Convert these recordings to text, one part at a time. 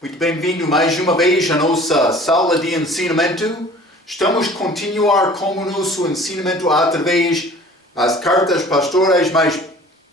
Muito bem-vindo mais uma vez à nossa sala de ensinamento. Estamos a continuar com o nosso ensinamento através das cartas pastorais, mais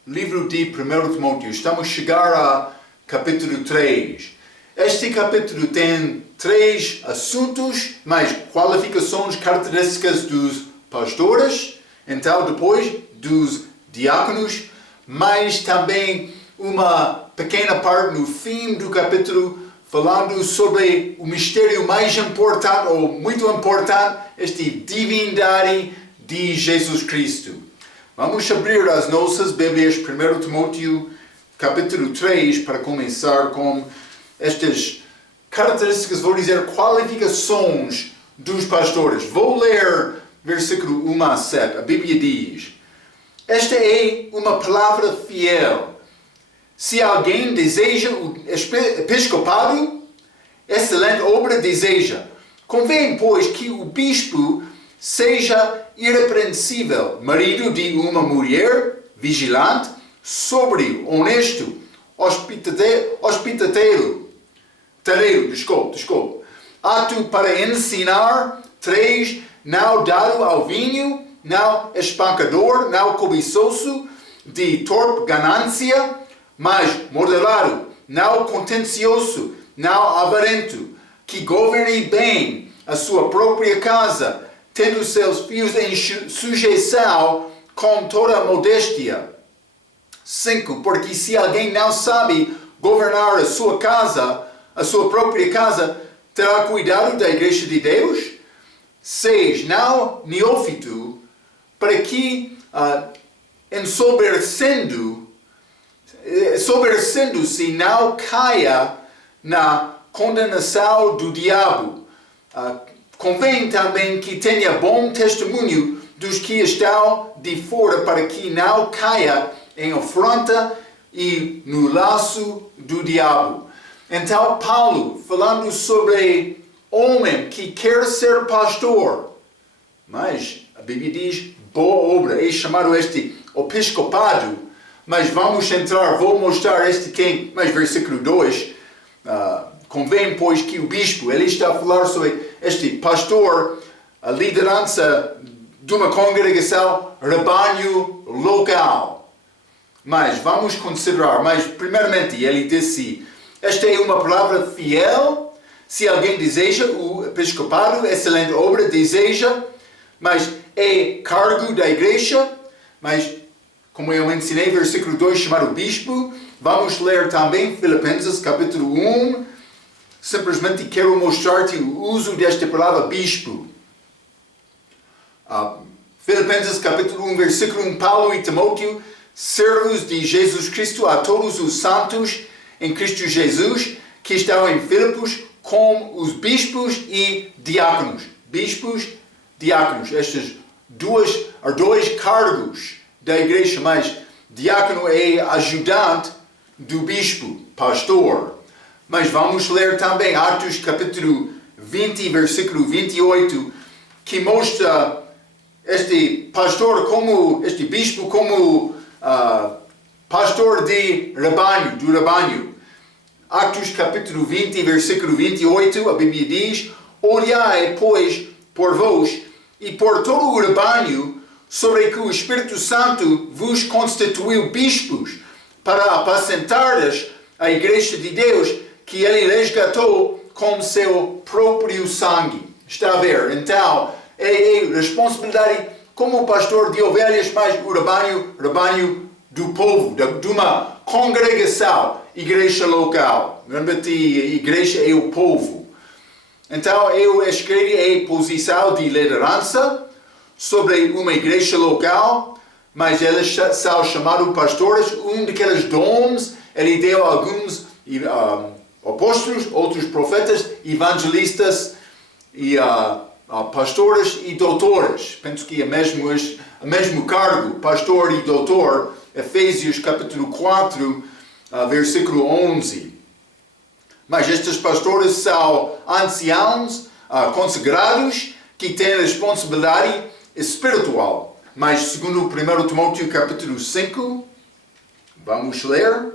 livro de 1 Timóteo. Estamos a chegar a capítulo 3. Este capítulo tem 3 assuntos, mais qualificações, características dos pastores, então depois dos diáconos, mas também uma pequena parte no fim do capítulo falando sobre o mistério mais importante, ou muito importante, esta divindade de Jesus Cristo. Vamos abrir as nossas Bíblias, 1 Timóteo, capítulo 3, para começar com estas características, vou dizer, qualificações dos pastores. Vou ler versículo 1 a 7. A Bíblia diz: esta é uma palavra fiel. Se alguém deseja o episcopado, excelente obra deseja. Convém, pois, que o bispo seja irrepreensível, marido de uma mulher, vigilante, sóbrio, honesto, hospitadeiro, apto para ensinar, 3, não dado ao vinho, não espancador, não cobiçoso, de torpe ganância, mas moderado, não contencioso, não avarento, que governe bem a sua própria casa, tendo seus filhos em sujeição com toda a modéstia. 5. Porque se alguém não sabe governar a sua casa, a sua própria casa, terá cuidado da igreja de Deus? 6. Não neófito, para que ensoberbecendo-se não caia na condenação do diabo. Convém também que tenha bom testemunho dos que estão de fora, para que não caia em afronta e no laço do diabo. Então Paulo, falando sobre homem que quer ser pastor, mas a Bíblia diz boa obra, é chamado este episcopado, mas vamos entrar, vou mostrar este quem, mas versículo 2, convém, pois, que o bispo, ele está a falar sobre este pastor, a liderança de uma congregação, rebanho local. Mas vamos considerar, mas primeiramente ele disse, esta é uma palavra fiel, se alguém deseja o episcopado, excelente obra deseja, mas é cargo da igreja, mas como eu ensinei, versículo 2, chamado bispo. Vamos ler também Filipenses capítulo 1. Simplesmente quero mostrar-te o uso desta palavra bispo. Filipenses capítulo 1, versículo 1, Paulo e Timóteo, servos de Jesus Cristo, a todos os santos em Cristo Jesus, que estão em Filipos, com os bispos e diáconos. Bispos, diáconos, estes dois cargos da igreja, mas diácono é ajudante do bispo, pastor. Mas vamos ler também Atos capítulo 20, versículo 28, que mostra este pastor como, este bispo como pastor de rebanho, do rebanho. Atos capítulo 20, versículo 28, a Bíblia diz: olhai, pois, por vós e por todo o rebanho, sobre que o Espírito Santo vos constituiu bispos, para apacentardes a igreja de Deus, que ele resgatou com seu próprio sangue. Está a ver? Então, é responsabilidade como pastor de ovelhas, mas o rebanho do povo, de uma congregação, igreja local. Lembra-te, igreja é o povo. Então, eu escrevi a posição de liderança sobre uma igreja local, mas eles são chamados pastores. Um daqueles dons, ele deu alguns apóstolos, outros profetas, evangelistas, e pastores e doutores. Penso que é o mesmo cargo, pastor e doutor, Efésios capítulo 4, versículo 11. Mas estes pastores são anciãos, consagrados, que têm responsabilidade espiritual. Mas segundo 1 Timóteo capítulo 5, vamos ler.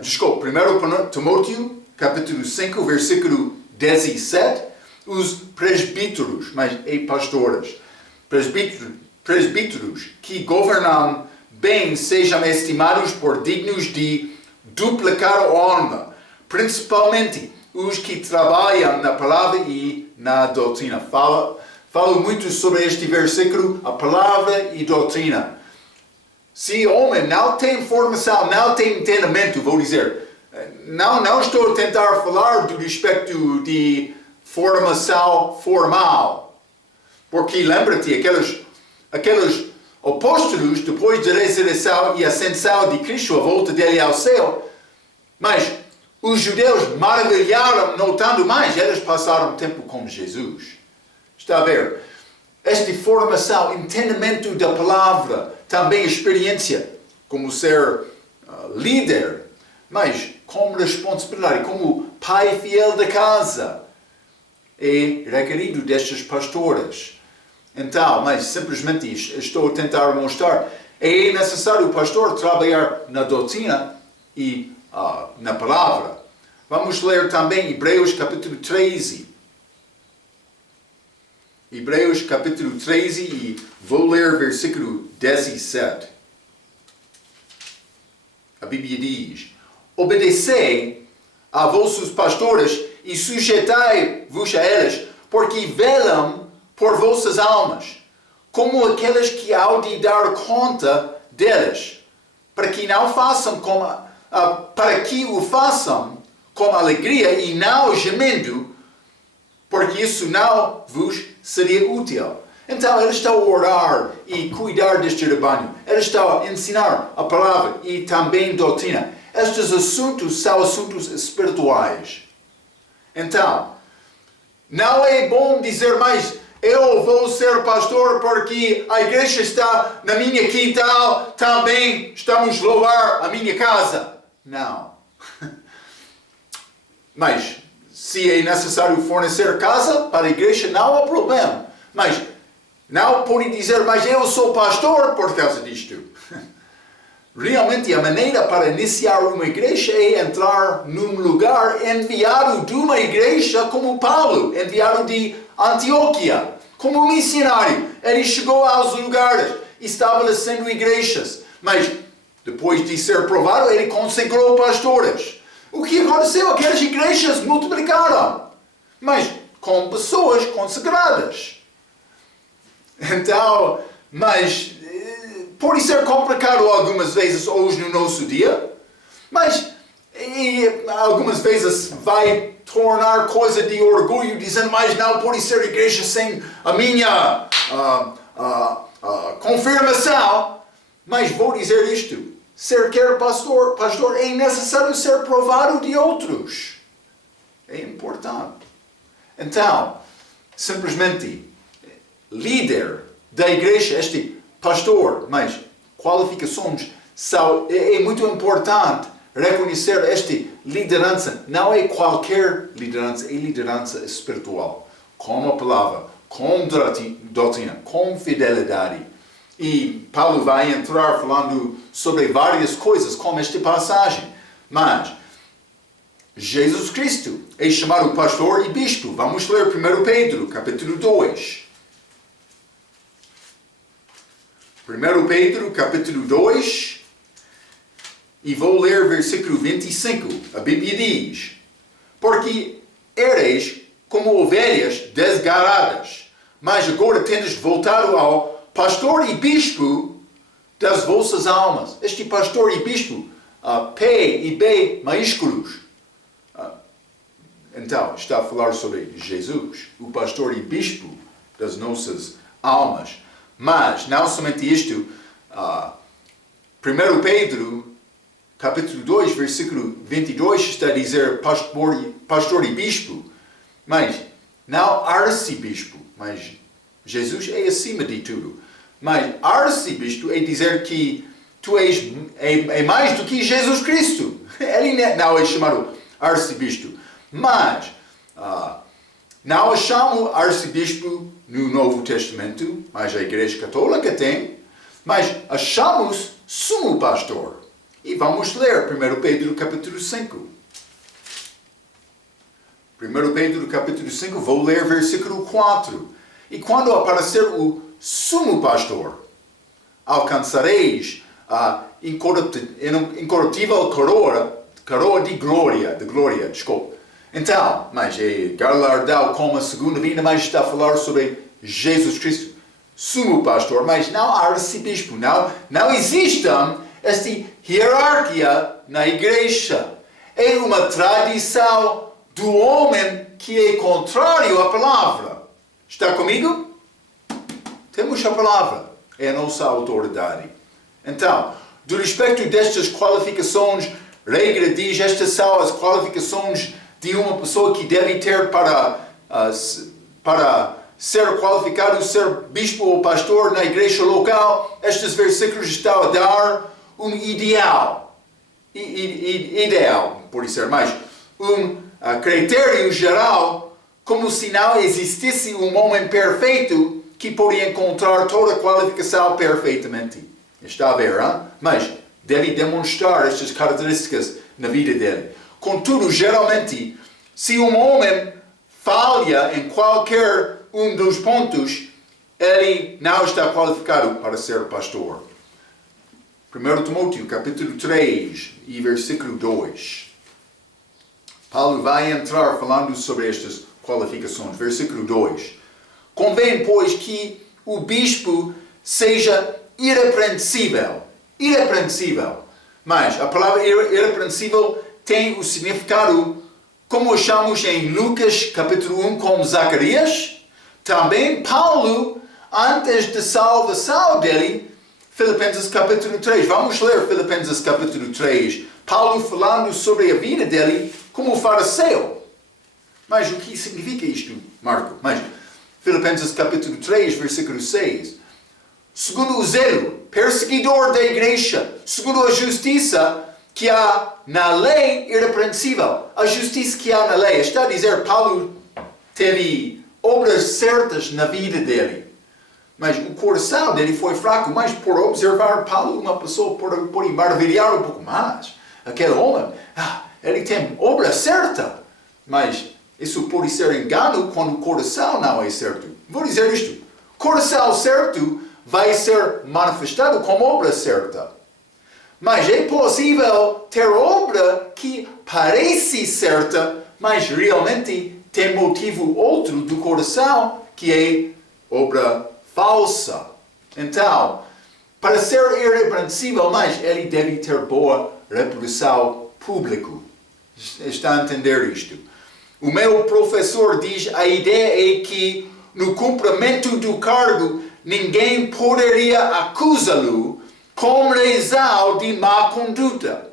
Desculpa, 1 Timóteo, capítulo 5, versículo 17, os presbíteros, mas pastores, presbíteros que governam bem sejam estimados por dignos de duplicar a honra, principalmente os que trabalham na palavra e na doutrina. Falo muito sobre este versículo, a palavra e doutrina. Se o homem não tem formação, não tem entendimento, vou dizer, não estou a tentar falar do respeito de formação formal. Porque lembra-te, aqueles apóstolos, depois da ressurreição e ascensão de Cristo, a volta dele ao céu, mas os judeus maravilharam, notando mais, eles passaram tempo com Jesus. Está a ver? Esta formação, entendimento da palavra, também experiência como ser líder, mas com responsabilidade, como pai fiel da casa, é requerido destes pastores. Então, mas simplesmente estou a tentar mostrar, é necessário o pastor trabalhar na doutrina e na palavra. Vamos ler também Hebreus capítulo 13. Hebreus capítulo 13 e vou ler versículo 17. A Bíblia diz: obedecei a vossos pastores e sujeitai-vos a eles, porque velam por vossas almas, como aqueles que hão de dar conta deles, para que o façam com alegria e não gemendo, porque isso não vos seria útil. Então, ele está a orar e cuidar deste rebanho. Ele está a ensinar a palavra e também doutrina. Estes assuntos são assuntos espirituais. Então, não é bom dizer mais, eu vou ser pastor porque a igreja está na minha quintal, também estamos a louvar a minha casa. Não. Mas, se é necessário fornecer casa para a igreja, não há problema. Mas, não pode dizer, mas eu sou pastor por causa disto. Realmente, a maneira para iniciar uma igreja é entrar num lugar enviado de uma igreja como Paulo, enviado de Antioquia, como missionário. Ele chegou aos lugares, estabelecendo igrejas. Mas, depois de ser provado, ele consagrou pastores. O que aconteceu? Aquelas igrejas multiplicaram, mas com pessoas consagradas. Então, mas pode ser complicado algumas vezes hoje no nosso dia, mas algumas vezes vai tornar coisa de orgulho, dizendo, mas não pode ser igreja sem a minha confirmação. Mas vou dizer isto. Ser quer pastor é necessário ser provado de outros. É importante. Então, simplesmente, líder da igreja, este pastor, mas qualificações são, é muito importante reconhecer esta liderança. Não é qualquer liderança, é liderança espiritual. Com a palavra, com doutrina, com fidelidade. E Paulo vai entrar falando sobre várias coisas, como esta passagem. Mas Jesus Cristo é chamado pastor e bispo. Vamos ler 1 Pedro, capítulo 2. 1 Pedro, capítulo 2. E vou ler versículo 25. A Bíblia diz: porque ereis como ovelhas desgaradas, mas agora tendes voltado ao pastor e bispo das vossas almas. Este pastor e bispo, P e B maiúsculos. Então, está a falar sobre Jesus, o pastor e bispo das nossas almas. Mas, não somente isto, 1 Pedro, capítulo 2, versículo 22, está a dizer pastor e bispo, mas não arcebispo, mas Jesus é acima de tudo. Mas arcebispo é dizer que tu és mais do que Jesus Cristo. Ele não é chamado arcebispo. Mas não achamos arcebispo no Novo Testamento, mas a Igreja Católica tem. Mas achamos sumo pastor. E vamos ler 1 Pedro capítulo 5. 1 Pedro capítulo 5, vou ler versículo 4. E quando aparecer o sumo pastor, alcançareis a incorruptível coroa de glória, desculpa. Então, mas é galardão como a segunda vinda, mas está a falar sobre Jesus Cristo, sumo pastor, mas não arcebispo, não existe esta hierarquia na igreja. É uma tradição do homem que é contrário à palavra. Está comigo? Temos a palavra, é a nossa autoridade. Então, do respeito destas qualificações, regra diz, estas são as qualificações de uma pessoa que deve ter para ser qualificado, ser bispo ou pastor na igreja local. Estes versículos estão a dar um ideal, por ser mais, critério geral, como se não existisse um homem perfeito que poderia encontrar toda a qualificação perfeitamente. Está a ver, hein? Mas deve demonstrar estas características na vida dele. Contudo, geralmente, se um homem falha em qualquer um dos pontos, ele não está qualificado para ser pastor. 1 Timóteo, capítulo 3, e versículo 2. Paulo vai entrar falando sobre estas qualificações. Versículo 2. Convém, pois, que o bispo seja irrepreensível. Irrepreensível. Mas a palavra irrepreensível tem o significado, como achamos em Lucas, capítulo 1, com Zacarias. Também Paulo, antes da salvação dele, Filipenses capítulo 3. Vamos ler Filipenses capítulo 3. Paulo falando sobre a vida dele como fariseu. Mas o que significa isto, Marco? Mas Filipenses capítulo 3, versículo 6. Segundo o zelo, perseguidor da igreja, segundo a justiça que há na lei irrepreensível. A justiça que há na lei. Está a dizer, Paulo teve obras certas na vida dele. Mas o coração dele foi fraco. Mas por observar Paulo, uma pessoa pode maravilhar um pouco mais. Aquele homem, ele tem obra certa. Mas isso pode ser engano quando o coração não é certo. Vou dizer isto. Coração certo vai ser manifestado como obra certa. Mas é possível ter obra que parece certa, mas realmente tem motivo outro do coração, que é obra falsa. Então, para ser irrepreensível, mas ele deve ter boa reputação pública. Está a entender isto? O meu professor diz, a ideia é que no cumprimento do cargo, ninguém poderia acusá-lo com razão de má conduta.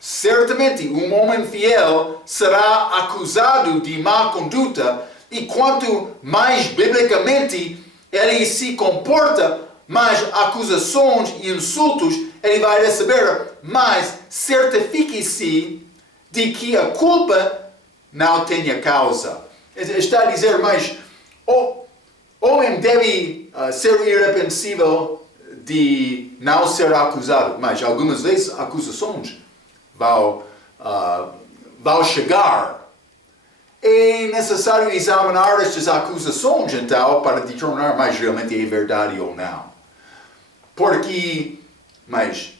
Certamente, um homem fiel será acusado de má conduta, e quanto mais biblicamente ele se comporta, mais acusações e insultos ele vai receber, mas certifique-se de que a culpa não tenha causa. Está a dizer, mas o homem deve ser irrepreensível de não ser acusado, mas algumas vezes acusações vão chegar. É necessário examinar estas acusações, então, para determinar mais realmente é verdade ou não. Porque, mas,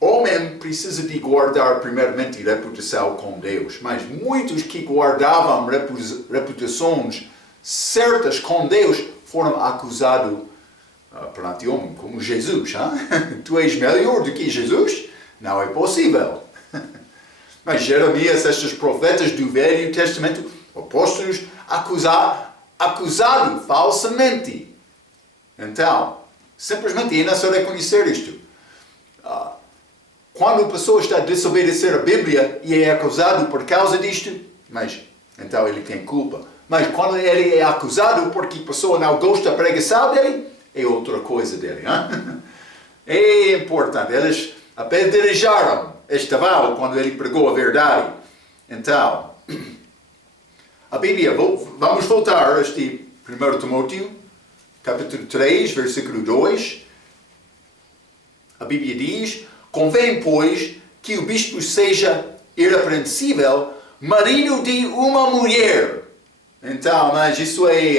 homem precisa de guardar primeiramente reputação com Deus, mas muitos que guardavam reputações certas com Deus foram acusados perante o homem, como Jesus. Hein? Tu és melhor do que Jesus? Não é possível. Mas Jeremias, estes profetas do Velho Testamento, apóstolos, acusado falsamente. Então, simplesmente é necessário reconhecer isto. Quando a pessoa está a desobedecer a Bíblia e é acusado por causa disto, mas então ele tem culpa. Mas quando ele é acusado porque a pessoa não gosta da pregação dele, é outra coisa dele. Hein? É importante. Eles apedrejaram Estevão quando ele pregou a verdade. Então, a Bíblia, vamos voltar a este 1 Timóteo, capítulo 3, versículo 2. A Bíblia diz: convém, pois, que o bispo seja irrepreensível, marido de uma mulher. Então, mas isso é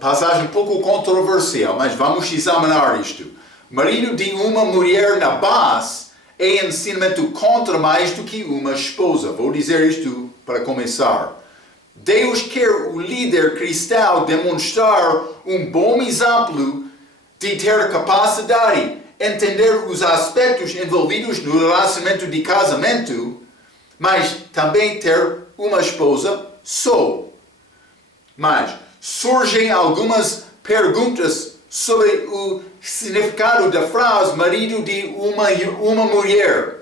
passagem um pouco controversial, mas vamos examinar isto. Marido de uma mulher na base é ensinamento contra mais do que uma esposa. Vou dizer isto para começar. Deus quer o líder cristão demonstrar um bom exemplo de ter capacidade, entender os aspectos envolvidos no relacionamento de casamento, mas também ter uma esposa só. Mas surgem algumas perguntas sobre o significado da frase marido de uma mulher.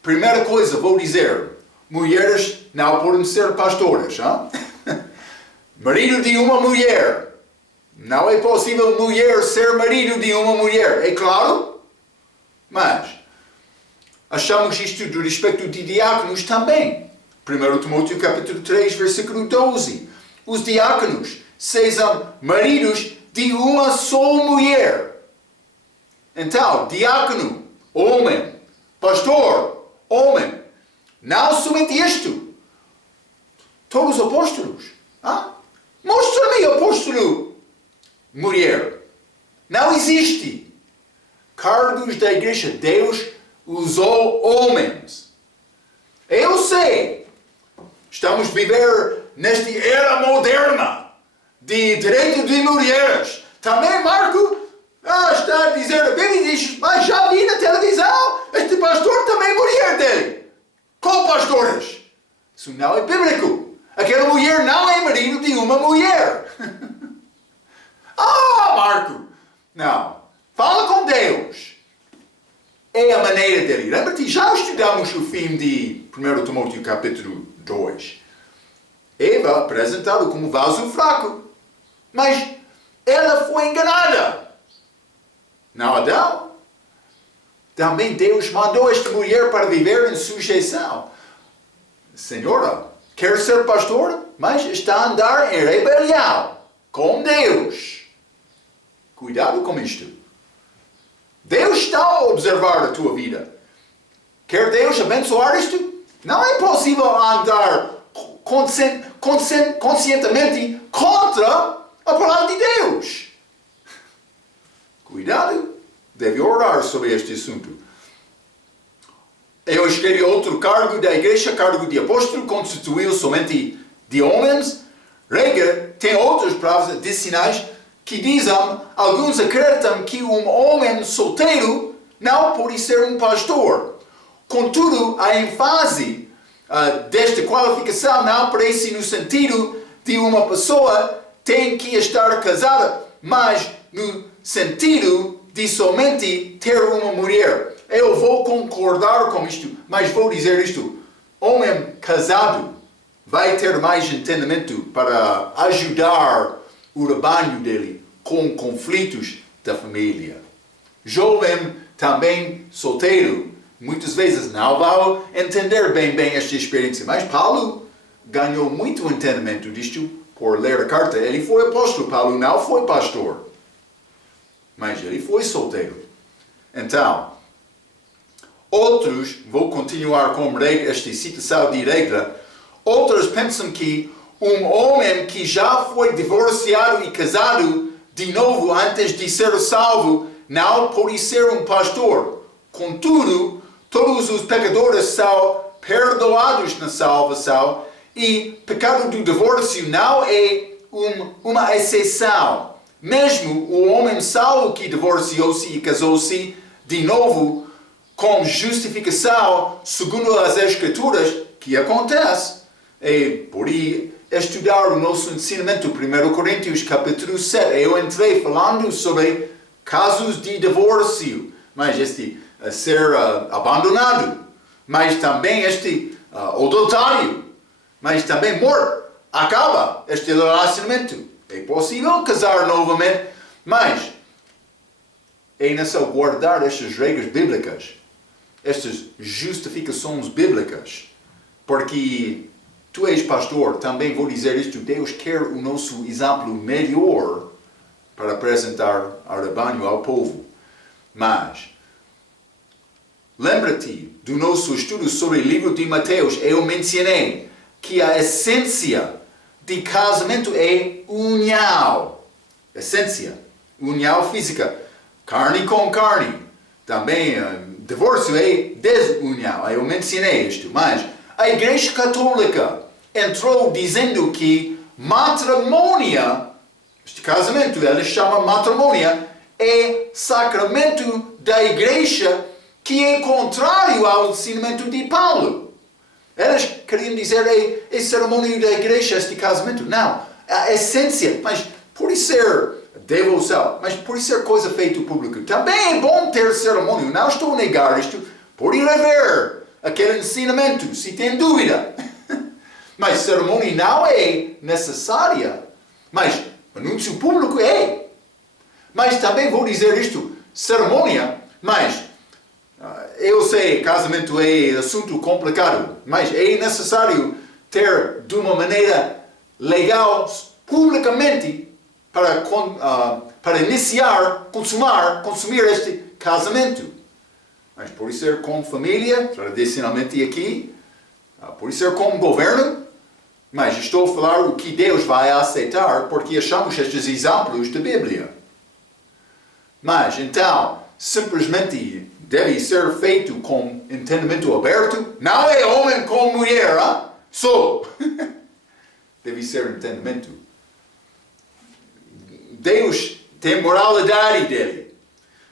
Primeira coisa, vou dizer, mulheres não podem ser pastoras. Marido de uma mulher. Não é possível mulher ser marido de uma mulher, é claro? Mas achamos isto do respeito de diáconos também. 1 Timóteo capítulo 3, versículo 12. Os diáconos sejam maridos de uma só mulher. Então, diácono, homem. Pastor, homem. Não somente isto. Todos os apóstolos. Mostra-me apóstolo mulher. Não existe. Cargos da igreja. Deus usou homens. Eu sei. Estamos a viver nesta era moderna de direito de mulheres. Também Marco está a dizer, a Bíblia diz, mas já vi na televisão, este pastor também é mulher dele. Co-pastores. Isso não é bíblico. Aquela mulher não é marido de uma mulher. Marco. Não. Fala com Deus. É a maneira dele. Lembra-te, já estudamos o fim de 1 Timóteo capítulo 2. Eva apresentada como vaso fraco. Mas ela foi enganada. Não Adão. Também Deus mandou esta mulher para viver em sujeição. Senhora, quer ser pastora, mas está a andar em rebelião com Deus. Cuidado com isto. Deus está a observar a tua vida. Quer Deus abençoar isto? Não é possível andar conscientemente contra a palavra de Deus. Cuidado. Deve orar sobre este assunto. Eu escolhi outro cargo da igreja, cargo de apóstolo, constituído somente de homens. Regra, tem outras provas adicionais que dizem, alguns acreditam que um homem solteiro não pode ser um pastor. Contudo, a ênfase desta qualificação não aparece no sentido de uma pessoa tem que estar casada, mas no sentido de somente ter uma mulher. Eu vou concordar com isto, mas vou dizer isto. Homem casado vai ter mais entendimento para ajudar o rebanho dele com conflitos da família. Jovem também solteiro, muitas vezes não vai entender bem esta experiência. Mas Paulo ganhou muito entendimento disto por ler a carta. Ele foi apóstolo, Paulo não foi pastor. Mas ele foi solteiro. Então, outros, vou continuar com esta citação de regra, outros pensam que um homem que já foi divorciado e casado de novo antes de ser salvo não pode ser um pastor. Contudo, todos os pecadores são perdoados na salvação e pecado do divórcio não é uma exceção. Mesmo o homem salvo que divorciou-se e casou-se de novo com justificação, segundo as Escrituras, que acontece. E por aí estudar o nosso ensinamento, 1 Coríntios capítulo 7. Eu entrei falando sobre casos de divórcio, mas a ser abandonado, mas também adultério, mas também morte. Acaba este relacionamento. É possível casar novamente, mas é necessário guardar estas regras bíblicas, estas justificações bíblicas, porque tu és pastor, também vou dizer isto, Deus quer o nosso exemplo melhor para apresentar ao rebanho, ao povo. Mas lembra-te do nosso estudo sobre o livro de Mateus, eu mencionei que a essência de casamento é união. Essência, união física, carne com carne. Também divórcio é desunião. Eu mencionei isto, mas a Igreja Católica entrou dizendo que matrimônia, este casamento, ela chama matrimônia, é sacramento da Igreja que é contrário ao ensinamento de Paulo. Elas queriam dizer, é cerimônia da Igreja este casamento. Não, a essência, mas por ser devoção, mas por ser coisa feita pública, também é bom ter cerimônia. Não estou a negar isto, por ir a ver aquele ensinamento, se tem dúvida. Mas cerimônia não é necessária. Mas anúncio público é. Mas também vou dizer isto, cerimônia, mas eu sei, casamento é assunto complicado, mas é necessário ter de uma maneira legal, publicamente, para iniciar, consumir este casamento. Mas por ser com família, tradicionalmente aqui, por ser com governo, mas estou a falar o que Deus vai aceitar, porque achamos estes exemplos da Bíblia. Mas então, simplesmente deve ser feito com entendimento aberto. Não é homem com mulher, só. Deve ser entendimento. Deus tem moralidade dele.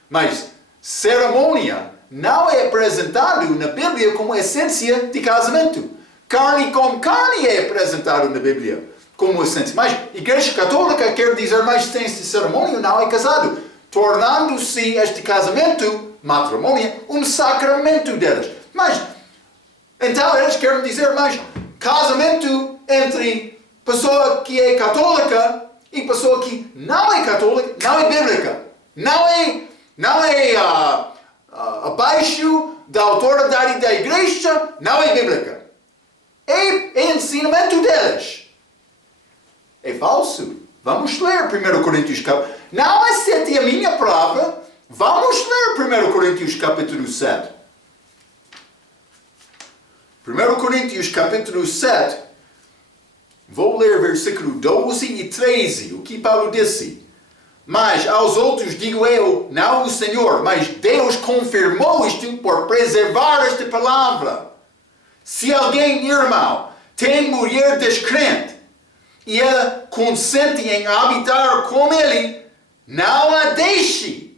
Mas cerimônia não é apresentado na Bíblia como essência de casamento. Carne com carne é apresentado na Bíblia como essência. Mas a Igreja Católica quer dizer mais essência de cerimônia, não é casado. Tornando-se este casamento, matrimônia, um sacramento deles. Mas, então eles querem dizer mais casamento entre pessoa que é católica e pessoa que não é católica, não é bíblica. Não é abaixo da autoridade da igreja, não é bíblica. É ensinamento deles. É falso. Vamos ler 1 Coríntios capítulo. Não aceitem a minha palavra. Vamos ler 1 Coríntios capítulo 7. 1 Coríntios capítulo 7. Vou ler versículo 12 e 13. O que Paulo disse. Mas aos outros digo eu, não o Senhor, mas Deus confirmou isto por preservar esta palavra. Se alguém, irmão, tem mulher descrente, e ela consente em habitar com ele, não a deixe.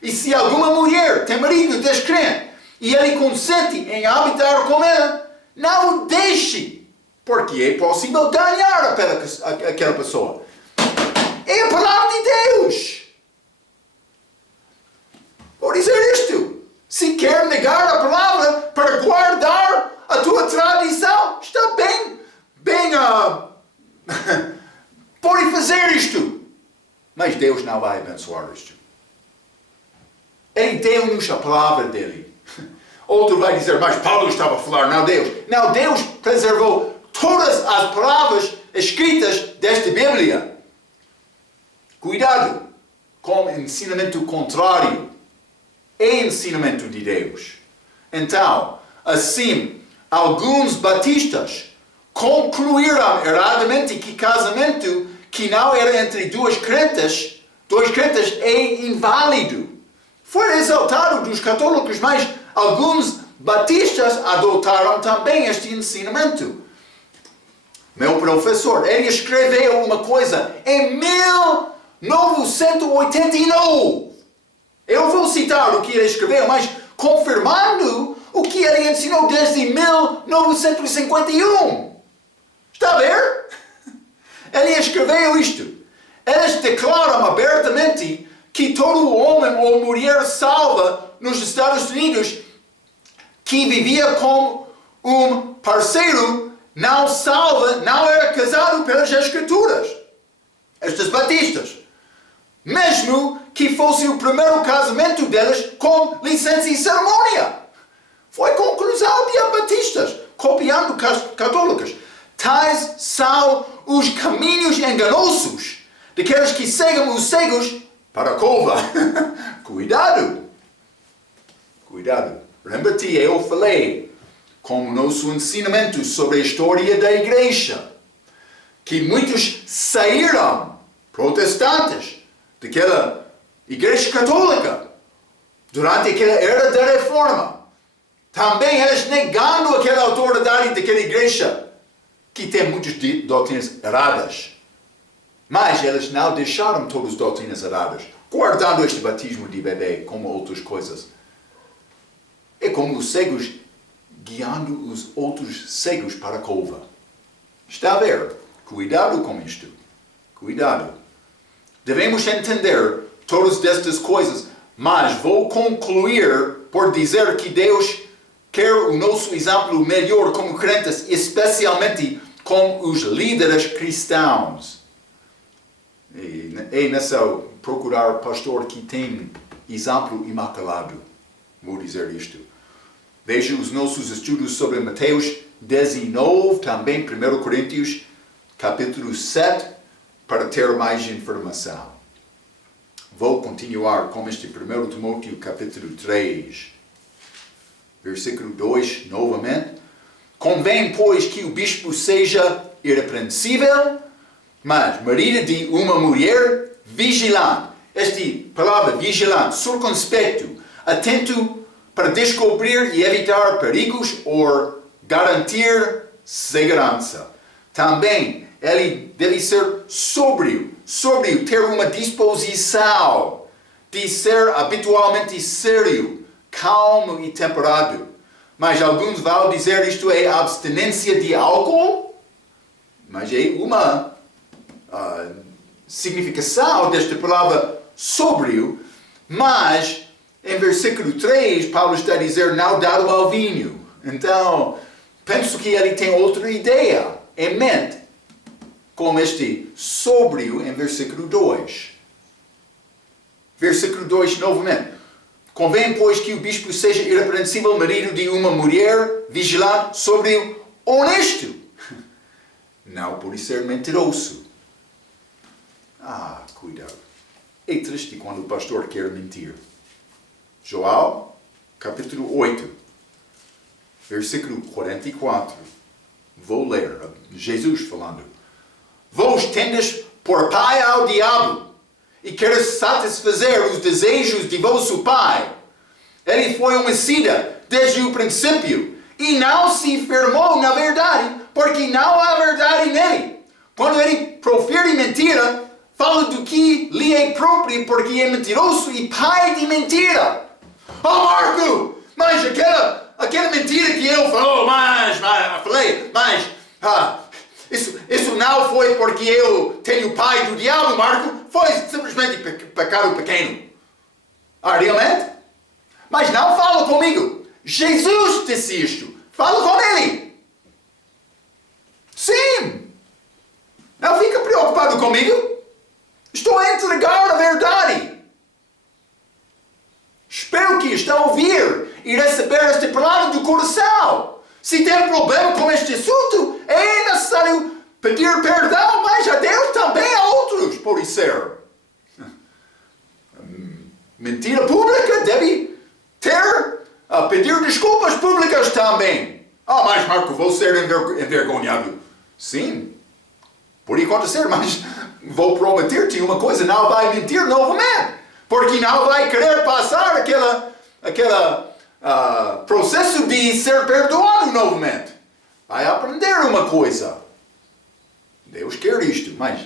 E se alguma mulher tem marido descrente, e ele consente em habitar com ela, não o deixe, porque é possível ganhar aquela pessoa. É a palavra de Deus. Vou dizer isto. Se quer negar a palavra para guardar a tua tradição, está bem, pode fazer isto. Mas Deus não vai abençoar isto. Ele deu-nos a palavra dele. Outro vai dizer, mas Paulo estava a falar, não Deus. Não, Deus preservou todas as palavras escritas desta Bíblia. Cuidado com o ensinamento contrário. É ensinamento de Deus. Então, assim, alguns batistas concluíram erradamente que casamento que não era entre dois crentes é inválido. Foi exaltado dos católicos, mas alguns batistas adotaram também este ensinamento. Meu professor, ele escreveu uma coisa em 1989. Eu vou citar o que ele escreveu, mas confirmando o que ele ensinou desde 1951. Está a ver? Ele escreveu isto. Eles declaram abertamente que todo homem ou mulher salva nos Estados Unidos que vivia com um parceiro não salva, não era casado pelas Escrituras. Estes batistas. Mesmo que fosse o primeiro casamento deles com licença e cerimônia. Foi conclusão de batistas, copiando católicos. Tais são os caminhos enganosos daqueles que seguem os cegos para a cova. Cuidado. cuidado. Lembra-te, eu falei como nosso ensinamento sobre a história da igreja, que muitos saíram protestantes daquela igreja católica durante aquela era da reforma. Também eles negando aquela autoridade daquela igreja, que tem muitas doutrinas erradas. Mas eles não deixaram todas as doutrinas erradas, guardando este batismo de bebê como outras coisas. É como os cegos guiando os outros cegos para a cova. Está a ver? Cuidado com isto. Cuidado. Devemos entender todas estas coisas, mas vou concluir por dizer que Deus quer o nosso exemplo melhor como crentes, especialmente com os líderes cristãos. E é necessário procurar pastor que tem exemplo imaculado. Vou dizer isto. Veja os nossos estudos sobre Mateus 19, também 1 Coríntios, capítulo 7, para ter mais informação. Vou continuar com este 1 Timóteo, capítulo 3, versículo 2, novamente. Convém, pois, que o bispo seja irrepreensível, mas marido de uma mulher vigilante. Esta palavra vigilante, circunspecto, atento para descobrir e evitar perigos ou garantir segurança. Também ele deve ser sóbrio, ter uma disposição de ser habitualmente sério, calmo e temperado. Mas alguns vão dizer isto é abstinência de álcool, mas é uma significação desta palavra sóbrio, mas em versículo 3, Paulo está a dizer não dado ao vinho. Então, penso que ele tem outra ideia em mente, como este sóbrio em versículo 2. Versículo 2 novamente. Convém, pois, que o bispo seja irrepreensível, marido de uma mulher, vigilante, sóbrio, honesto. Não pode ser mentiroso. Cuidado. É triste quando o pastor quer mentir. João, capítulo 8, versículo 44. Vou ler, Jesus falando. Vós tendes por pai ao diabo, e queres satisfazer os desejos de vosso pai. Ele foi homicida desde o princípio, e não se firmou na verdade, porque não há verdade nele. Quando ele profere mentira, fala do que lhe é próprio, porque é mentiroso e pai de mentira. Marco, mas aquela mentira que eu falei, isso não foi porque eu tenho pai do diabo, Marco, foi simplesmente pecado pequeno. Realmente? Mas não fala comigo. Jesus disse isto. Fala com ele. Sim. Não fica preocupado comigo. Estou a entregar a verdade. Espero que está a ouvir e receber esta palavra do coração. Se tem problema com este assunto, é necessário pedir perdão, mas a Deus também a outros, pode ser. Mentira pública deve pedir desculpas públicas também. Mas Marco, vou ser envergonhado. Sim, pode acontecer, mas vou prometer-te uma coisa, não vai mentir novamente, porque não vai querer passar aquele processo de ser perdoado novamente. Vai aprender uma coisa. Deus quer isto, mas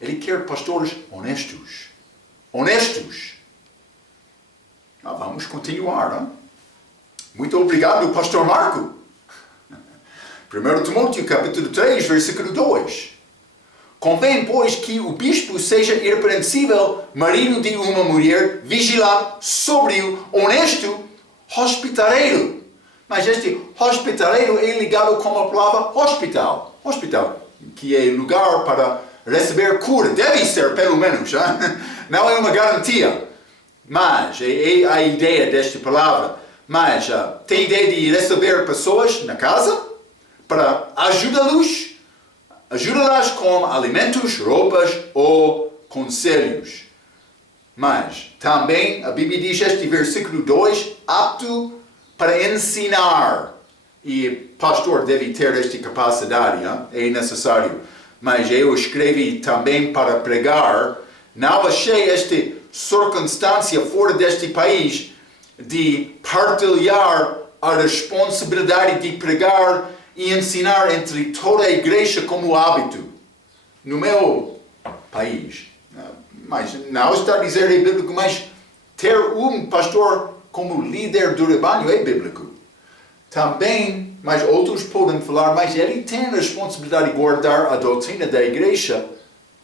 Ele quer pastores honestos. Honestos. Vamos continuar. Não? Muito obrigado, pastor Marco. 1 Timóteo, capítulo 3, versículo 2. Convém, pois, que o bispo seja irrepreensível, marido de uma mulher, vigilante, sóbrio, honesto, hospitaleiro. Mas este hospitaleiro é ligado com a palavra hospital. Hospital, que é lugar para receber cura. Deve ser, pelo menos. Não é uma garantia. Mas é a ideia desta palavra. Mas tem ideia de receber pessoas na casa para ajudá-las com alimentos, roupas ou conselhos. Mas também a Bíblia diz este versículo 2, apto para ensinar. E pastor deve ter esta capacidade, é necessário. Mas eu escrevi também para pregar. Não achei esta circunstância fora deste país de partilhar a responsabilidade de pregar e ensinar entre toda a igreja como hábito. No meu país. Mas não está a dizer é bíblico, mas ter um pastor como líder do rebanho é bíblico. Também, mas outros podem falar, mas ele tem a responsabilidade de guardar a doutrina da igreja,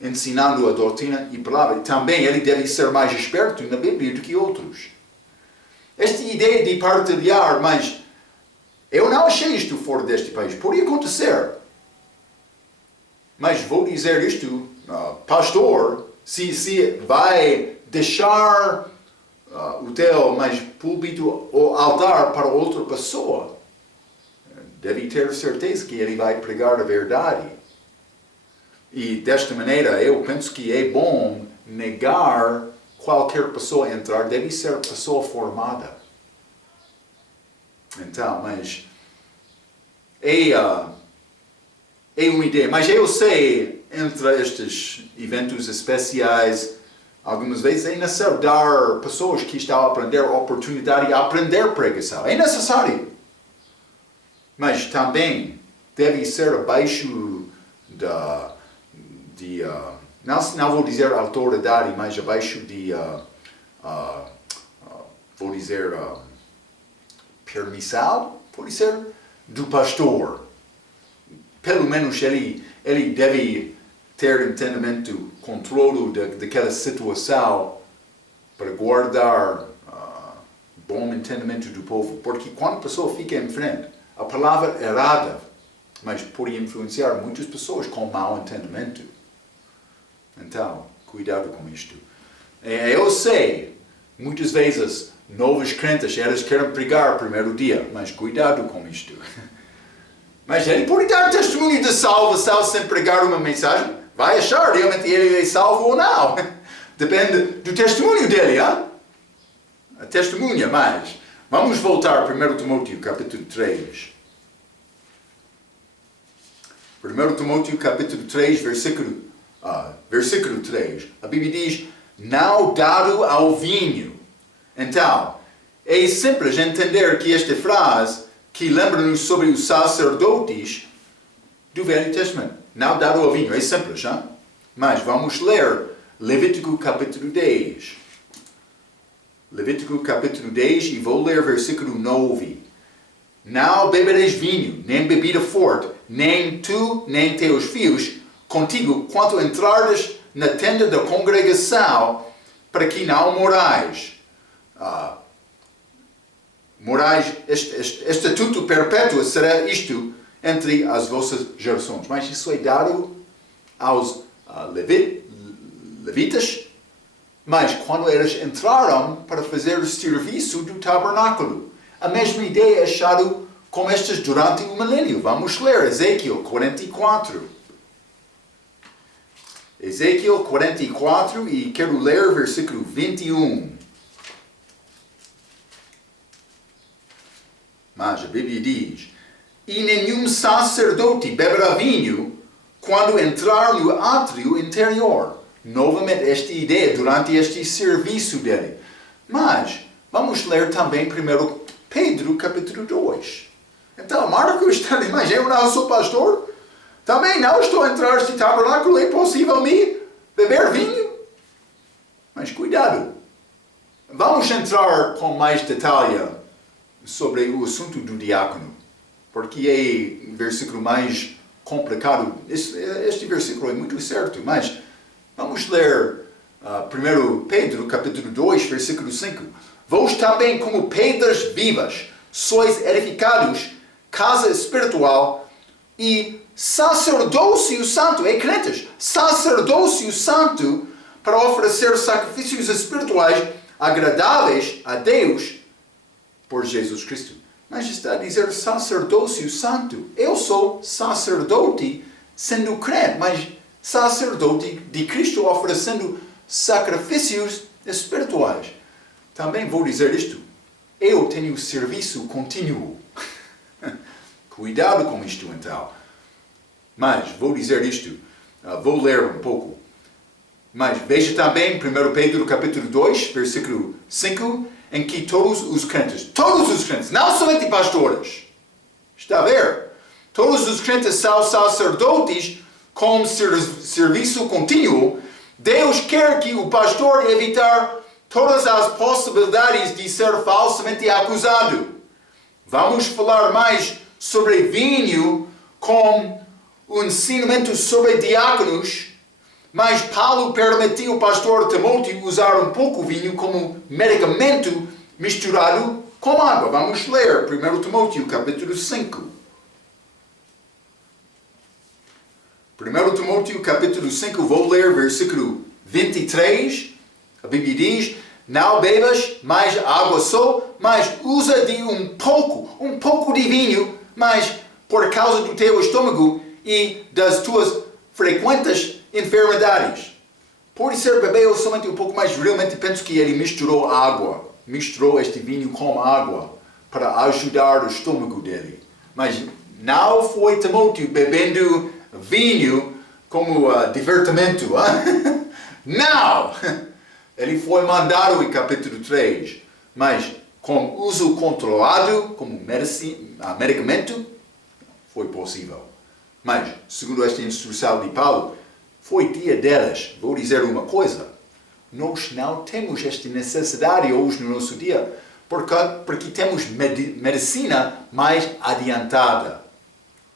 ensinando a doutrina e palavra. Também ele deve ser mais esperto na Bíblia do que outros. Esta ideia de partilhar, mas eu não achei isto fora deste país. Podia acontecer. Mas vou dizer isto, pastor, se vai deixar o teu púlpito ou altar para outra pessoa, deve ter certeza que ele vai pregar a verdade. E desta maneira, eu penso que é bom negar qualquer pessoa a entrar, deve ser pessoa formada. Então, mas é uma ideia. Mas eu sei, entre estes eventos especiais, algumas vezes é necessário dar pessoas que estão a aprender a oportunidade de aprender pregação. É necessário. Mas também deve ser abaixo não vou dizer autoridade, mas abaixo vou dizer, permissão, pode ser, do pastor. Pelo menos ele deve ter entendimento, controle daquela situação para guardar bom entendimento do povo. Porque quando a pessoa fica em frente, a palavra errada, mas pode influenciar muitas pessoas com mau entendimento. Então, cuidado com isto. Eu sei, muitas vezes, novos crentes, eles querem pregar primeiro dia, mas cuidado com isto. Mas ele pode dar testemunho de salvação sem pregar uma mensagem. Vai achar realmente ele é salvo ou não. Depende do testemunho dele, A testemunha, mas vamos voltar a 1 Timóteo capítulo 3. 1 Timóteo capítulo 3, versículo 3. A Bíblia diz, não dado ao vinho. Então, é simples entender que esta frase, que lembra-nos sobre os sacerdotes do Velho Testamento. Não dado ao vinho, é simples, Mas vamos ler Levítico capítulo 10. Levítico capítulo 10 e vou ler versículo 9. Não bebereis vinho, nem bebida forte, nem tu, nem teus filhos, contigo, quando entrares na tenda da congregação, para que não morais. Estatuto perpétuo será isto entre as vossas gerações. Mas isso é dado aos levitas, mas quando eles entraram para fazer o serviço do tabernáculo. A mesma ideia é achada com estas durante o milênio. Vamos ler Ezequiel 44. Ezequiel 44 e quero ler versículo 21. Mas a Bíblia diz, e nenhum sacerdote beberá vinho quando entrar no átrio interior. Novamente esta ideia durante este serviço dele. Mas vamos ler também 1 Pedro capítulo 2. Então Marcos está dizendo, mas eu não sou pastor? Também não estou a entrar neste tabernáculo, é possível me beber vinho? Mas cuidado. Vamos entrar com mais detalhe sobre o assunto do diácono, porque é um versículo mais complicado. Este versículo é muito certo, mas vamos ler 1 Pedro, capítulo 2, versículo 5. Vós também, como pedras vivas, sois edificados, casa espiritual e sacerdócio santo, crentes, sacerdócio santo, para oferecer sacrifícios espirituais agradáveis a Deus, por Jesus Cristo. Mas está a dizer sacerdócio santo. Eu sou sacerdote sendo crente, mas sacerdote de Cristo oferecendo sacrifícios espirituais. Também vou dizer isto. Eu tenho serviço contínuo. Cuidado com isto então. Mas vou dizer isto. Vou ler um pouco. Mas veja também 1 Pedro capítulo 2, versículo 5, em que todos os crentes, não somente pastores, está a ver? Todos os crentes são sacerdotes com serviço contínuo. Deus quer que o pastor evitar todas as possibilidades de ser falsamente acusado. Vamos falar mais sobre vinho com o ensinamento sobre diáconos, mas Paulo permitiu ao pastor Timóteo usar um pouco vinho como medicamento misturado com água. Vamos ler 1 Timóteo capítulo 5. 1 Timóteo capítulo 5, vou ler versículo 23. A Bíblia diz: não bebas mais água só, mas usa de um pouco de vinho, mas por causa do teu estômago e das tuas frequentes enfermidades. Pode ser bebeu somente um pouco, mas realmente penso que ele misturou este vinho com água para ajudar o estômago dele. Mas não foi Timóteo bebendo vinho como divertimento. Não! Ele foi mandado em capítulo 3, mas com uso controlado como medicamento, foi possível. Mas, segundo esta instrução de Paulo, foi dia delas. Vou dizer uma coisa. Nós não temos esta necessidade hoje no nosso dia, porque temos medicina mais adiantada.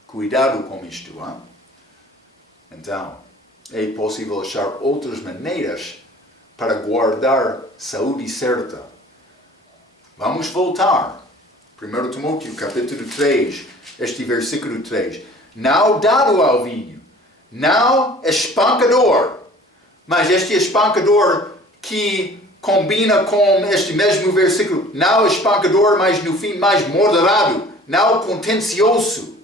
Cuidado com isto. Hein? Então, é possível achar outras maneiras para guardar saúde certa. Vamos voltar. 1 Timóteo capítulo 3, este versículo 3. Não dado ao vinho, não espancador, mas este espancador que combina com este mesmo versículo, não espancador, mas no fim mais moderado, não contencioso.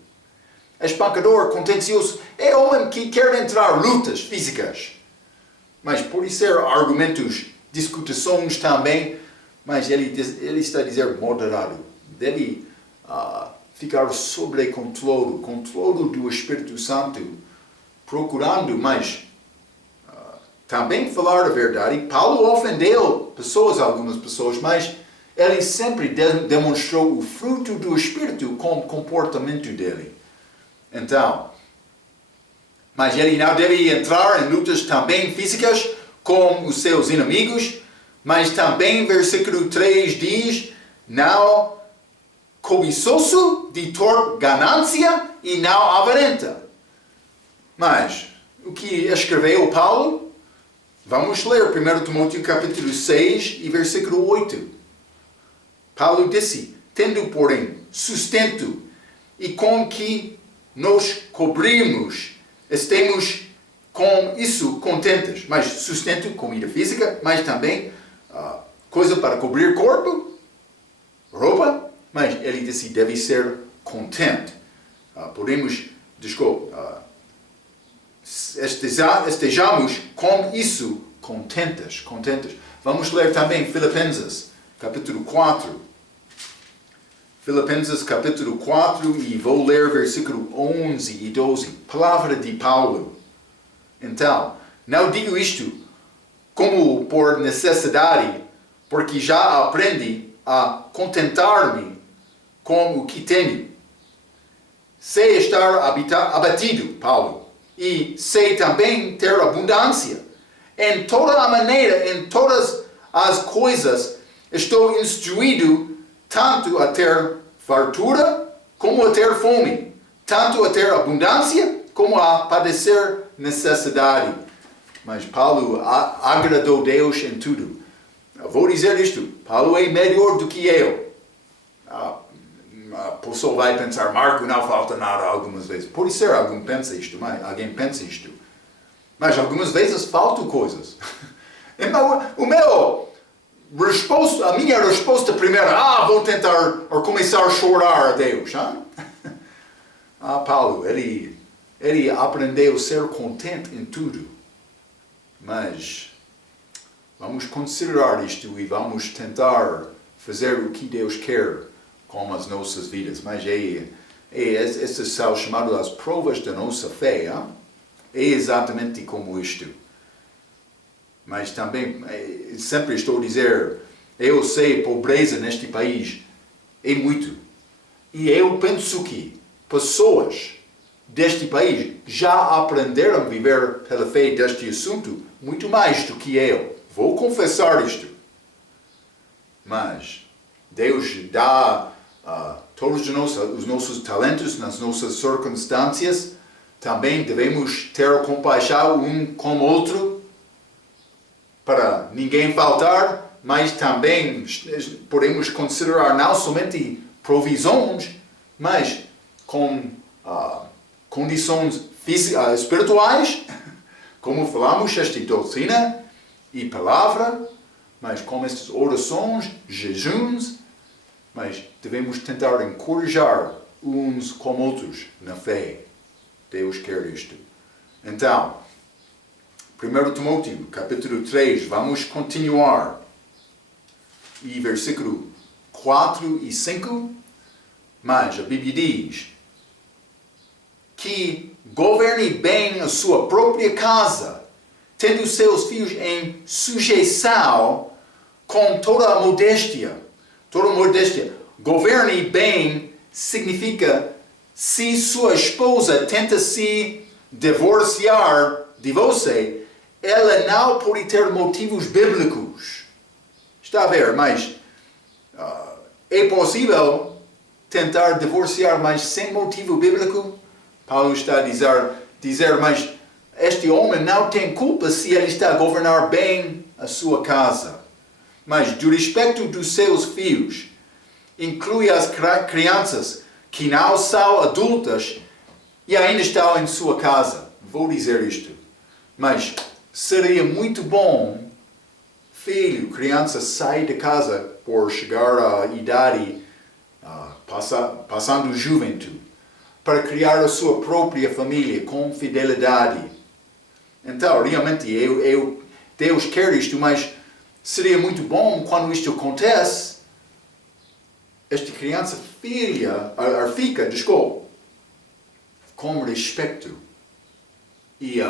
Espancador, contencioso, é homem que quer entrar em lutas físicas. Mas pode ser argumentos, discussões também, mas ele está a dizer moderado. Deve ficar sob controle do Espírito Santo, procurando, mas também falar a verdade. Paulo ofendeu algumas pessoas, mas ele sempre demonstrou o fruto do Espírito com o comportamento dele. Então, mas ele não deve entrar em lutas também físicas com os seus inimigos, mas também versículo 3 diz, não cobiçoso de torpe ganância e não avarenta. Mas, o que escreveu Paulo? Vamos ler 1 Timóteo capítulo 6 e versículo 8. Paulo disse, tendo porém sustento e com que nos cobrimos, estemos com isso contentes. Mas sustento, comida física, mas também coisa para cobrir corpo, roupa. Mas ele disse, deve ser contente. Estejamos com isso contentes. Vamos ler também Filipenses, capítulo 4. Filipenses, capítulo 4, e vou ler versículo 11 e 12. Palavra de Paulo. Então, não digo isto como por necessidade, porque já aprendi a contentar-me com o que tenho. Sei estar abatido, Paulo, e sei também ter abundância. Em toda a maneira, em todas as coisas, estou instruído tanto a ter fartura como a ter fome, tanto a ter abundância como a padecer necessidade. Mas Paulo agradou Deus em tudo. Eu vou dizer isto, Paulo é melhor do que eu. A pessoa vai pensar, Marco, não falta nada algumas vezes. Pode ser, alguém pensa isto. Mas algumas vezes faltam coisas. A minha resposta primeira, vou tentar começar a chorar a Deus. Paulo, ele aprendeu a ser contente em tudo. Mas Vamos considerar isto e vamos tentar fazer o que Deus quer com as nossas vidas. Mas essas são chamadas as provas da nossa fé. Hein? É exatamente como isto. Mas também, sempre estou a dizer, eu sei, pobreza neste país é muito. E eu penso que pessoas deste país já aprenderam a viver pela fé deste assunto muito mais do que eu. Vou confessar isto. Mas Deus dá todos os nossos talentos nas nossas circunstâncias. Também devemos ter compaixão um com o outro para ninguém faltar, mas também podemos considerar não somente provisões, mas com condições espirituais, como falamos, esta doutrina e palavra, mas com estas orações, jejuns, mas devemos tentar encorajar uns com outros na fé. Deus quer isto. Então, 1 Timóteo, capítulo 3, vamos continuar. E versículo 4 e 5, mas a Bíblia diz que governe bem a sua própria casa, tendo seus filhos em sujeição com toda a modéstia. Toda a modéstia. Governe bem significa se sua esposa tenta se divorciar de você, ela não pode ter motivos bíblicos. Está a ver, mas é possível tentar divorciar, mas sem motivo bíblico? Paulo está a dizer, mas este homem não tem culpa se ele está a governar bem a sua casa. Mas do respeito dos seus filhos, inclui as crianças que não são adultas e ainda estão em sua casa. Vou dizer isto. Mas seria muito bom, filho, criança, sair de casa por chegar à idade, passando juventude, para criar a sua própria família com fidelidade. Então, realmente, Deus quer isto, mas seria muito bom quando isto acontece, esta criança fica com respeito e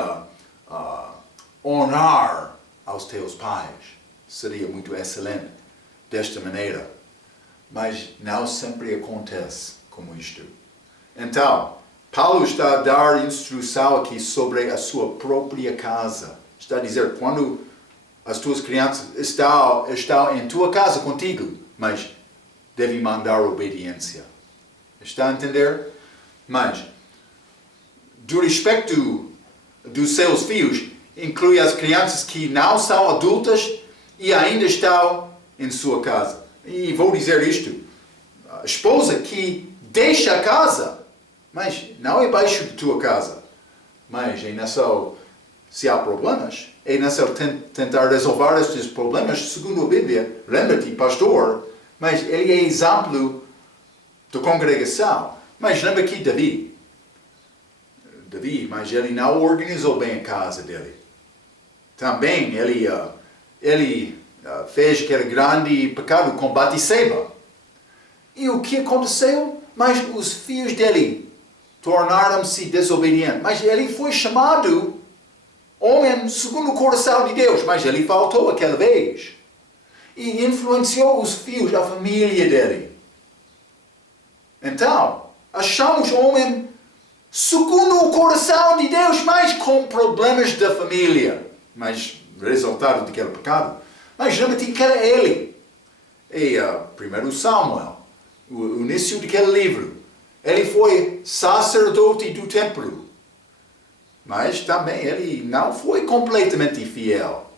honrar aos teus pais. Seria muito excelente desta maneira. Mas não sempre acontece como isto. Então, Paulo está a dar instrução aqui sobre a sua própria casa. Está a dizer, quando as tuas crianças estão em tua casa contigo, mas devem mandar obediência. Está a entender? Mas, do respeito dos seus filhos, inclui as crianças que não são adultas e ainda estão em sua casa. E vou dizer isto, a esposa que deixa a casa, mas não é baixo de tua casa, mas é nessa, se há problemas, é nessa tentar resolver estes problemas segundo a Bíblia. Lembra-te, pastor, mas ele é exemplo da congregação. Mas lembra aqui Davi, mas ele não organizou bem a casa dele. Também ele fez aquele grande pecado com Batseba. E o que aconteceu? Mas os filhos dele tornaram-se desobedientes. Mas ele foi chamado homem segundo o coração de Deus, mas ele faltou aquela vez. E influenciou os filhos, a família dele. Então, achamos homem segundo o coração de Deus, mas com problemas da família. Mas resultado daquele pecado. Mas lembra-te que era ele. E 1 Samuel, o início daquele livro. Ele foi sacerdote do templo. Mas também ele não foi completamente fiel.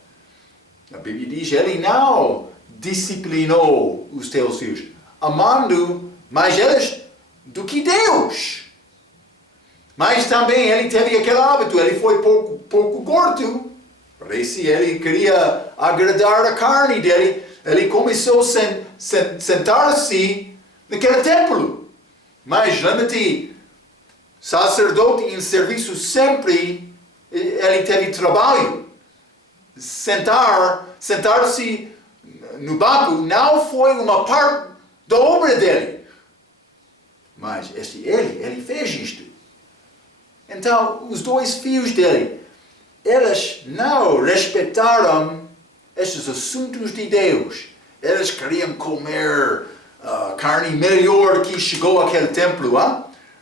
A Bíblia diz, ele não disciplinou os teus filhos, amando mais eles do que Deus. Mas também ele teve aquele hábito, ele foi pouco gordo. Parece que ele queria agradar a carne dele. Ele começou a sentar-se naquele templo. Mas lembra-te, sacerdote em serviço sempre, ele teve trabalho. Sentar sentar-se no banco não foi uma parte da obra dele. Mas ele fez isto. Então, os dois filhos dele, eles não respeitaram estes assuntos de Deus. Eles queriam comer carne melhor que chegou àquele templo.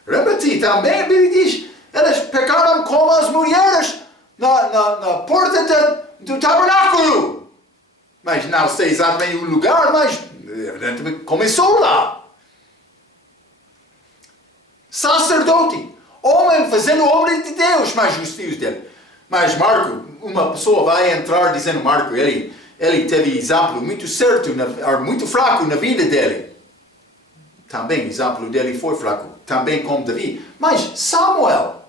Lembra-te, também a Bíblia diz, eles pecaram com as mulheres na porta do tabernáculo. Mas não sei exatamente o lugar, mas evidentemente começou lá. Sacerdote, homem fazendo obra de Deus, mas os filhos dele. Mas Marco, uma pessoa vai entrar dizendo, Marco, ele teve exemplo muito certo, muito fraco na vida dele. Também o exemplo dele foi fraco, também como Davi. Mas Samuel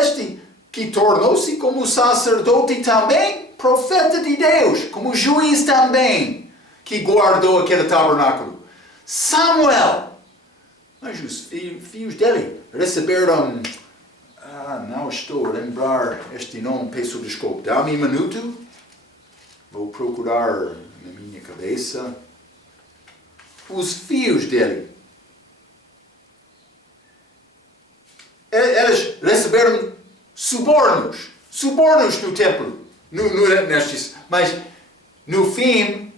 este que tornou-se como sacerdote também, profeta de Deus, como juiz também, que guardou aquele tabernáculo. Samuel, mas os filhos dele receberam, não estou a lembrar este nome, peço desculpa, dá-me um minuto, vou procurar na minha cabeça. Os filhos dele, eles receberam subornos no templo, mas no fim,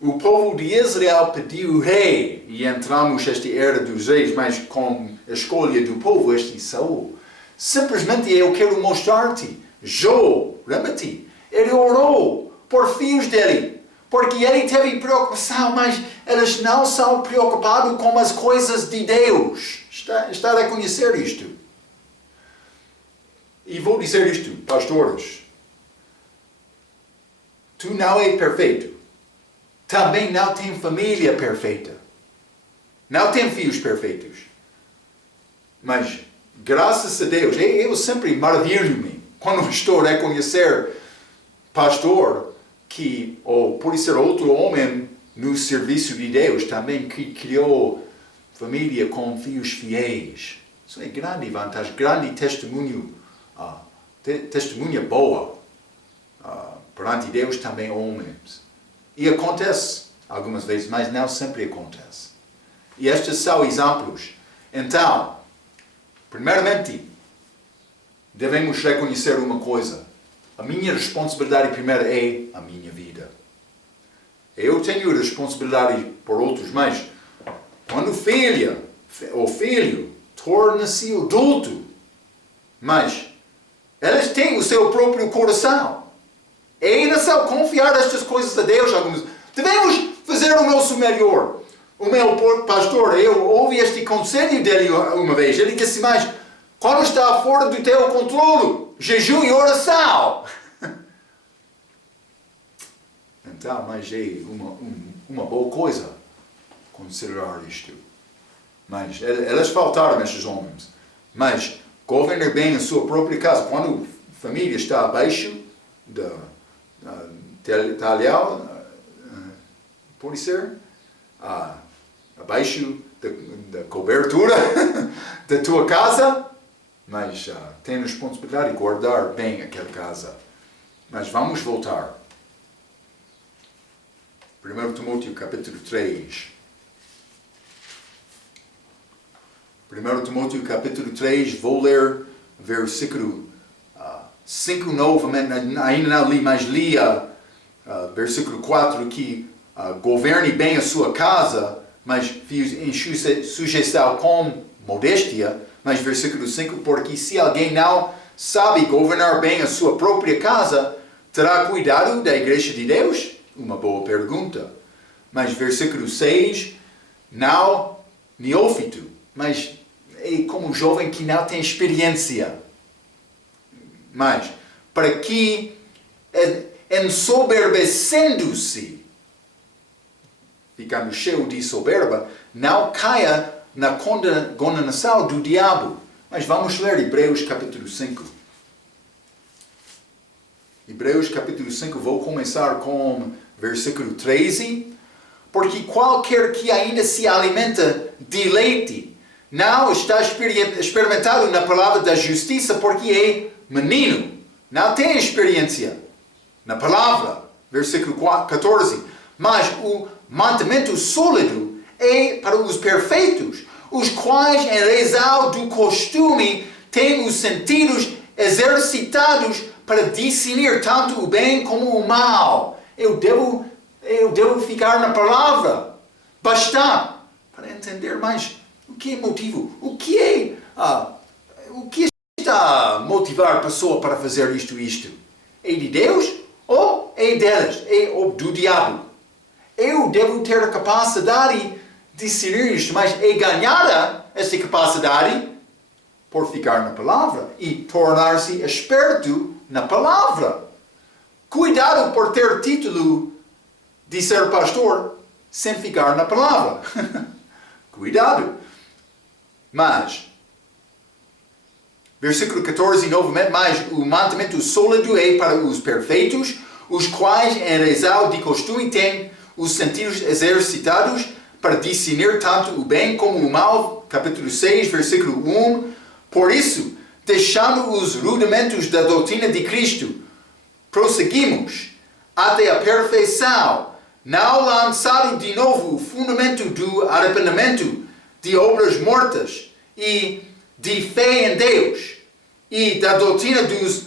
o povo de Israel pediu o rei, e entramos nesta era dos reis, mas com a escolha do povo, este Saul. Simplesmente eu quero mostrar-te, Jó, lembra-te, ele orou por filhos dele, porque ele teve preocupação, mas eles não são preocupados com as coisas de Deus. Está a reconhecer isto? E vou dizer isto, pastores, tu não és perfeito. Também não tem família perfeita. Não tem filhos perfeitos. Mas, graças a Deus, eu sempre maravilho-me quando estou a reconhecer pastor que, ou pode ser outro homem no serviço de Deus também, que criou família com filhos fiéis. Isso é grande vantagem, grande testemunho, testemunha boa perante Deus também homens. E acontece algumas vezes, mas não sempre acontece. E estes são exemplos. Então, primeiramente, devemos reconhecer uma coisa. A minha responsabilidade primeiro é a minha vida. Eu tenho responsabilidade por outros, mas quando o filho torna-se adulto, mas eles têm o seu próprio coração. É necessário confiar nestas coisas a Deus. Devemos fazer o nosso melhor. O meu pastor, eu ouvi este conselho dele uma vez. Ele disse, mas quando está fora do teu controle, jejum e oração. Então, mas é uma boa coisa considerar isto. Mas eles faltaram, estes homens. Mas governar bem a sua própria casa. Quando a família está abaixo talhão, pode ser, abaixo da cobertura da tua casa, mas tem a responsabilidade de guardar bem aquela casa. Mas vamos voltar. 1 Timóteo capítulo 3. 1 Timóteo capítulo 3, vou ler versículo 5 novamente, ainda não li, mas li versículo 4, que governe bem a sua casa, mas em sujeição com modéstia. Mas versículo 5, porque se alguém não sabe governar bem a sua própria casa, terá cuidado da igreja de Deus? Uma boa pergunta. Mas versículo 6, não neófito, mas é como um jovem que não tem experiência. Mas, para que, ensoberbecendo-se, ficando cheio de soberba, não caia na condenação do diabo. Mas vamos ler Hebreus capítulo 5. Hebreus capítulo 5, vou começar com versículo 13. Porque qualquer que ainda se alimenta de leite, não está experimentado na palavra da justiça, porque é menino, não tem experiência na palavra. versículo 14. Mas o mandamento sólido é para os perfeitos, os quais, em razão do costume, têm os sentidos exercitados para discernir tanto o bem como o mal. Eu devo ficar na palavra bastante para entender mais o que é motivo, o que está a motivar a pessoa para fazer isto. É de Deus ou é delas? É do diabo? Eu devo ter a capacidade de discernir isto, mas é ganhada esta capacidade por ficar na palavra e tornar-se esperto na palavra. Cuidado por ter título de ser pastor sem ficar na palavra. Cuidado. Mas, versículo 14, novamente, mas o mandamento sólido é para os perfeitos, os quais, em razão de costume, têm os sentidos exercitados para discernir tanto o bem como o mal. Capítulo 6, versículo 1. Por isso, deixando os rudimentos da doutrina de Cristo, prosseguimos até a perfeição, não lançado de novo o fundamento do arrependimento, de obras mortas e de fé em Deus, e da doutrina dos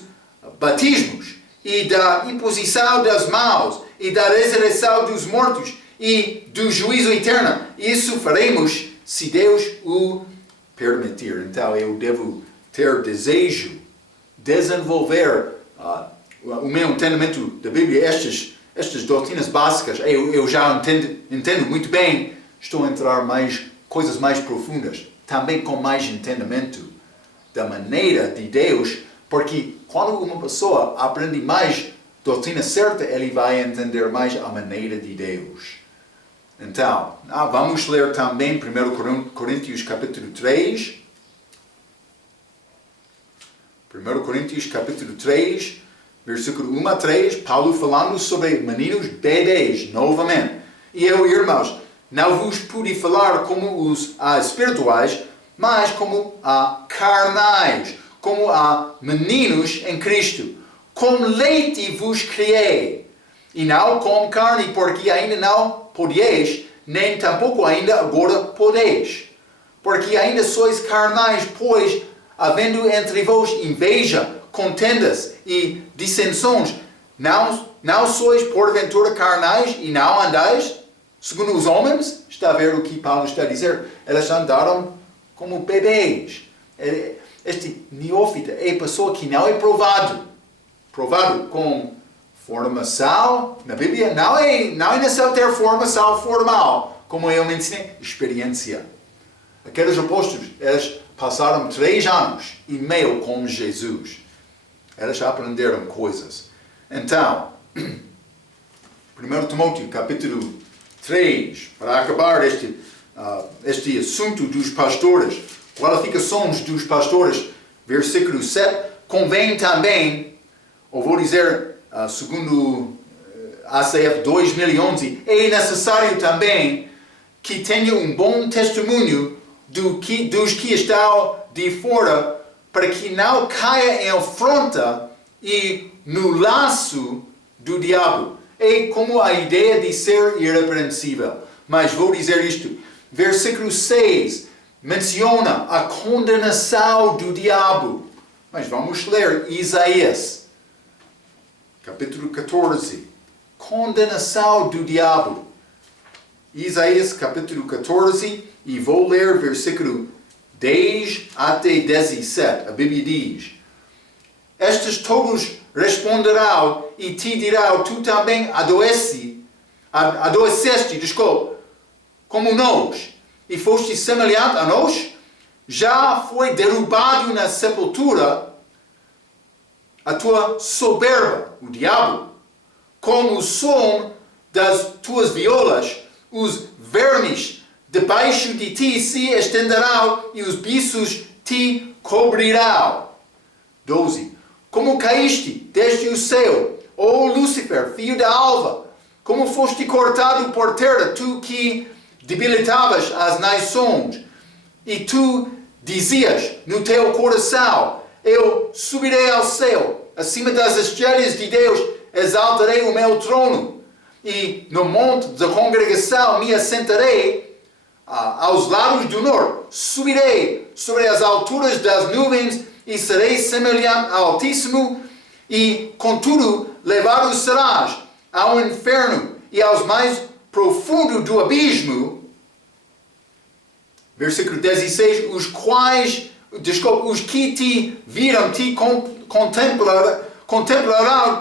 batismos, e da imposição das mãos, e da ressurreição dos mortos, e do juízo eterno. Isso faremos se Deus o permitir. Então eu devo ter desejo, desenvolver o meu entendimento da Bíblia, estas doutrinas básicas. Eu já entendo muito bem, estou a entrar coisas mais profundas, também com mais entendimento da maneira de Deus, porque quando uma pessoa aprende mais doutrina certa, ele vai entender mais a maneira de Deus. Então, vamos ler também 1 Coríntios capítulo 3. 1 Coríntios capítulo 3, versículo 1 a 3, Paulo falando sobre meninos bebês, novamente. E eu, irmãos, não vos pude falar como os espirituais, mas como carnais, como meninos em Cristo. Com leite vos criei, e não com carne, porque ainda não podeis, nem tampouco ainda agora podeis. Porque ainda sois carnais, pois, havendo entre vós inveja, contendas e dissensões, não sois porventura carnais e não andais segundo os homens? Está a ver o que Paulo está a dizer? Elas andaram como bebês. Este neófita é a pessoa que não é provado com formação. Na Bíblia não é necessário ter formação formal, como eu me ensinei, experiência. Aqueles apóstolos, eles passaram 3 anos e meio com Jesus. Eles aprenderam coisas. Então, 1 Timóteo capítulo 3, para acabar este assunto dos pastores, qualificações dos pastores, versículo 7, convém também, ou vou dizer, segundo ACF 2011, é necessário também que tenha um bom testemunho dos que estão de fora, para que não caia em afronta e no laço do diabo. É como a ideia de ser irrepreensível. Mas vou dizer isto. Versículo 6 menciona a condenação do diabo. Mas vamos ler Isaías, capítulo 14. Condenação do diabo. Isaías, capítulo 14, e vou ler versículo 10 até 17. A Bíblia diz: estes todos responderão e te dirão, tu também adoeceste, como nós, e foste semelhante a nós. Já foi derrubado na sepultura a tua soberba, o diabo, como o som das tuas violas, os vermes debaixo de ti se estenderão e os bichos te cobrirão. 12. Como caíste desde o céu, ó Lúcifer, filho da alva, como foste cortado por terra, tu que debilitavas as nações, e tu dizias no teu coração, eu subirei ao céu, acima das estrelas de Deus, exaltarei o meu trono, e no monte da congregação me assentarei aos lados do norte. Subirei sobre as alturas das nuvens e serei semelhante ao Altíssimo, e contudo levados serás ao inferno e aos mais profundos do abismo. Versículo 16, os que te viram te contemplarão,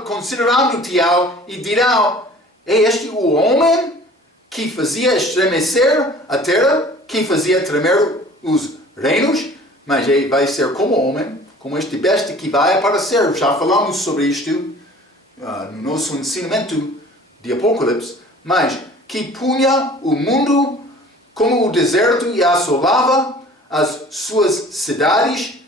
considerando-te e dirão: é este o homem que fazia estremecer a terra, que fazia tremer os reinos? Mas ele vai ser como homem, como este besta que vai aparecer. Já falamos sobre isto no nosso ensinamento de Apocalipse. Mas que punha o mundo como o deserto e assolava as suas cidades,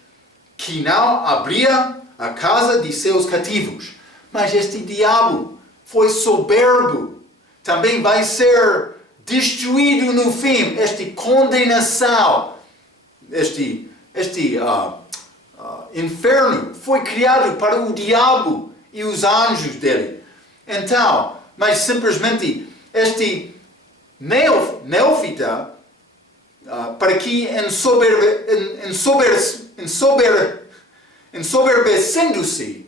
que não abria a casa de seus cativos. Mas este diabo foi soberbo, também vai ser destruído no fim. Esta condenação, este inferno foi criado para o diabo e os anjos dele. Então, mas simplesmente este neófita, para que ensoberbecendo-se,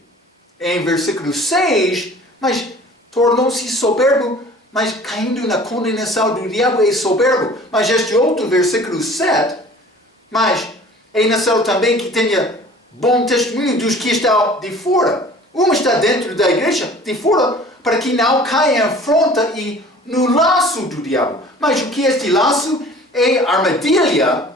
em versículo 6, mas tornou-se soberbo, mas caindo na condenação do diabo é soberbo. Mas este outro versículo 7, mas é necessário também que tenha bom testemunho dos que estão de fora. Um está dentro da igreja, de fora, para que não caia em afronta e no laço do diabo. Mas o que é este laço? É a armadilha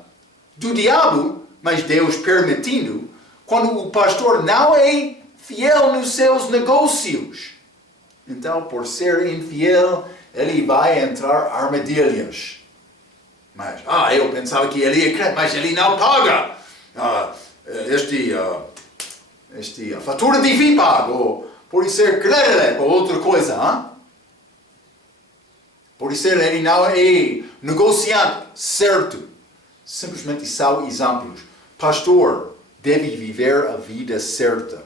do diabo, mas Deus permitindo, quando o pastor não é fiel nos seus negócios. Então, por ser infiel, ele vai entrar armadilhas. Mas, eu pensava que ele ia crer, mas ele não paga. A fatura de fim pago, por ser crédito ou outra coisa. Por isso ele não é negociante certo. Simplesmente são exemplos. Pastor deve viver a vida certa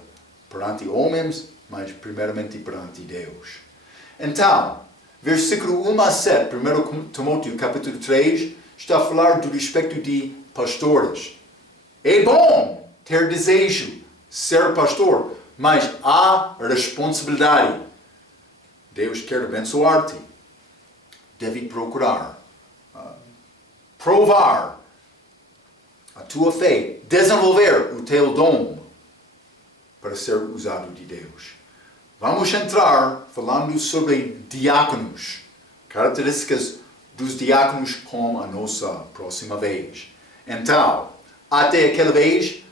perante homens, mas primeiramente perante Deus. Então, versículo 1 a 7, 1 Timóteo capítulo 3, está a falar do respeito de pastores. É bom ter desejo, ser pastor, mas há responsabilidade. Deus quer abençoar-te. Deve procurar, provar a tua fé, desenvolver o teu dom para ser usado de Deus. Vamos entrar falando sobre diáconos, características dos diáconos com a nossa próxima vez. Então, até aquela vez,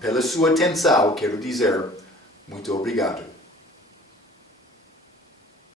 pela sua atenção, quero dizer muito obrigado.